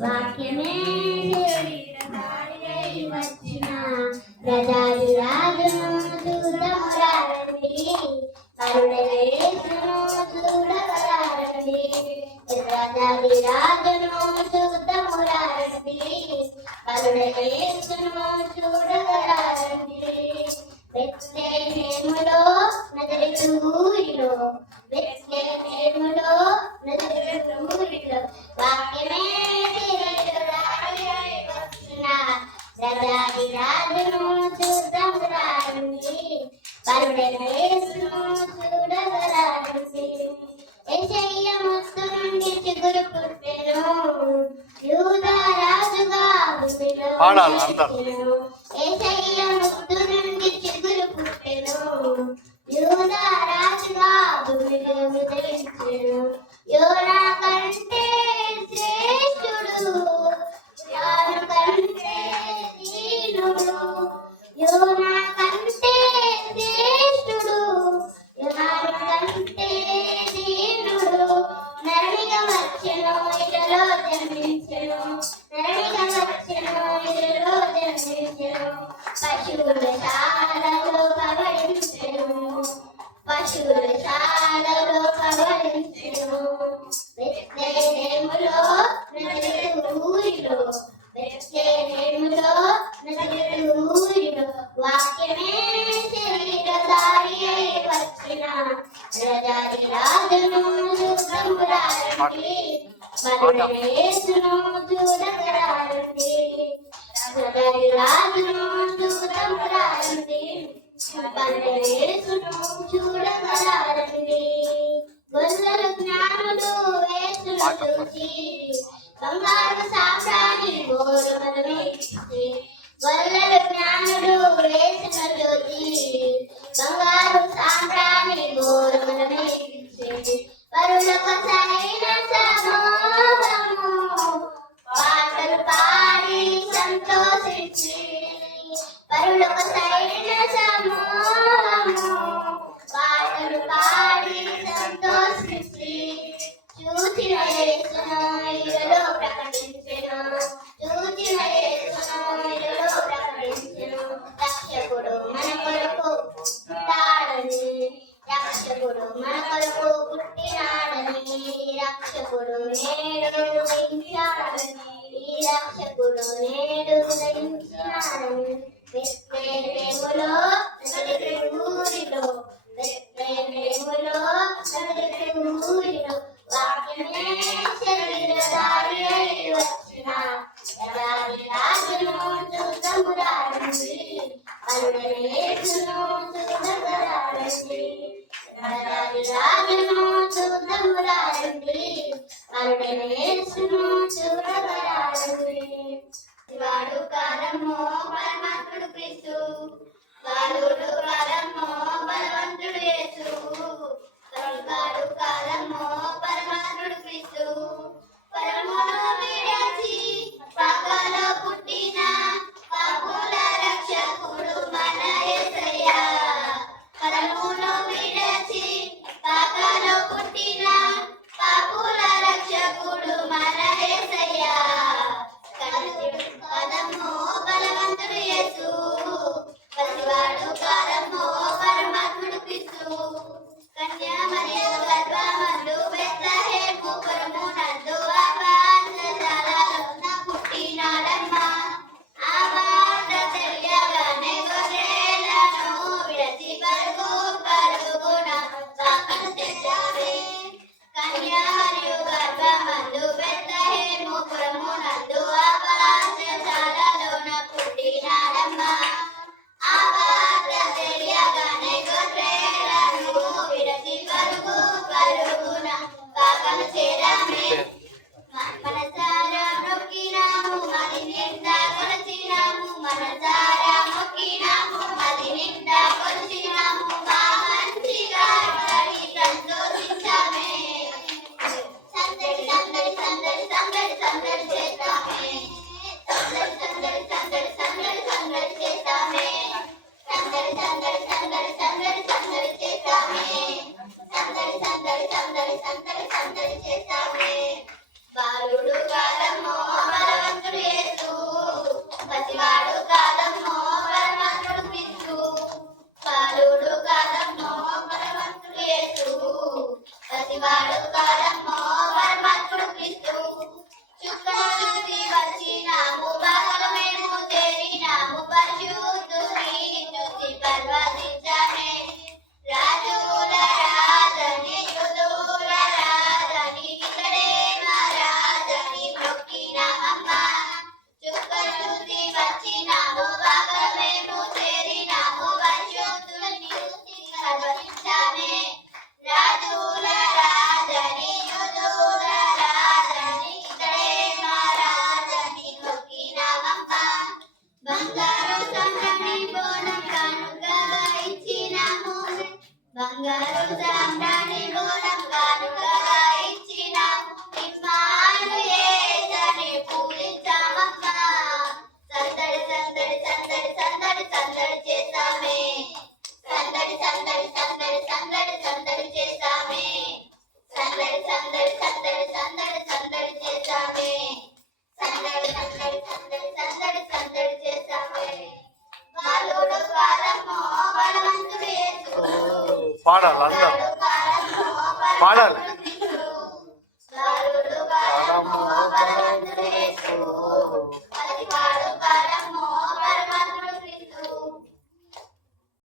వాక్యమే వచ్చిన ప్రజాది రాజును చూడమురారండి కరుణవేసును చూడగరారండి ప్రజాది రాజును చూడమురారండి కరుణవేసును చూడగరారండి బెత్లెహేములో నజరేతు ఊరిలో బెత్లెహేములో నజరేతు ఊరిలో వాక్యమే ప్రజాది రాజును చూడమురారండి కరుణవేసును చూడగరారండి యెషయా ముత్తు నుండి చిగురు పుట్టెను యూదా రాజుగా భూమిలో యెషయా ముత్తు నుండి చిగురు పుట్టెను యూదా రాజుగా భూమిలో ఉదయించెను యోనా కంటే శ్రేష్ఠుడు యోనా కంటే దీనుడు యోనా కంటే శ్రేష్ఠుడు యోనా కంటే దీనుడు నరునిగా వచ్చెను ఇలలో జన్మించెను నరునిగా వచ్చెను ఇలలో జన్మించెను పశువుల శాలలో పవళించెను పశువుల శాలలో పవళించెను బెత్లెహేములో నజరేతు ఊరిలో బెత్లెహేములో నజరేతు ఊరిలో వాక్యమే శరీరధారి అయి వచ్చిన ప్రజాది రాజును చూడమురారండి కరుణవేసును చూడగరారండి ప్రజాది రాజును చూడమురారండి కరుణవేసును చూడగరారండి గొల్లలు జ్ఞానులు యేసును చూచి బంగారు సాంబ్రాణి గోరుమను వేసి గొల్లలు జ్ఞానులు యేసును చూచి బంగారు సాంబ్రాణి గోరుమను వేసి పరులకు సరైన సమూహము పాటలు పాడి సంతోషించి పరులకు సరైన సమూహము పాటలు పాడి సంతోషించి చూచిన యేసును ఇలలో ప్రకటించెను చూచిన యేసును ఇలలో ప్రకటించెను రక్షకుడు మన కొరకు పుట్టాడని రక్షకుడు మన కొరకు పుట్టినాడని రక్షకుడు నేడు ఉదయించాడని రక్షకుడు నేడు ఉదయించాడని బెత్లెహేములో నజరేతు ఊరిలో బెత్లెహేములో నజరేతు ఊరిలో వాక్యమే శరీరధారి అయి వచ్చిన ప్రజాది రాజును చూడమురారండి కరుణవేసును చూడగరారండి ప్రజాది రాజును చూడమురారండి కరుణవేసును చూడగరారండి వాడు కాలము పరమాత్ముడు క్రీస్తు బాలుడు కాలము బలవంతుడు యేసు వాడు కాలము పరమాత్ముడు క్రీస్తు పరమును విడచి పాపలో పుట్టిన పాపుల రక్షకుడు మన యేసయ్యా పరమును విడచి పాపలో పుట్టిన పాపుల రక్షకుడు మన యేసయ్యా పదము బలవంతుడు యేసు పసివాడు కాలము పరమాత్ముడు క్రీస్తు కన్యా మరియ గర్భమందు బెత్లెహేము పురమునందు అవాంతశాలలోన పుట్టినాడమ్మా ఆ వార్త తెలియగానే గొర్రెలను విడచి పరుగు పరుగున వాకను తెచ్చావే కన్యా మరియు గర్భమందు బెత్లెహేము పురమునందు అవాంతశాలలోన పుట్టినాడమ్మా ఆ వార్త తెలియగానే గొర్రెలను విడచి పరుగు పరుగున వాకను చేరామే మనసారా మొక్కినాము మది నిండా కొలిచినాము మనసారా మొక్కినాము మది నిండా కొలిచినాము మా మంచిగా సంతోషించామే సందడి సందడి సందడి సందడి సందడి చేస్తామే సందడి సందడి సందడి సందడి సందడి చేస్తామే సందడి సందడి సందడి సందడి సందడి చేస్తామే సందడి సందడి సందడి సందడి సందడి చేస్తామే బాలుడు కాలం పాడాలి అందరూ పాడాలి.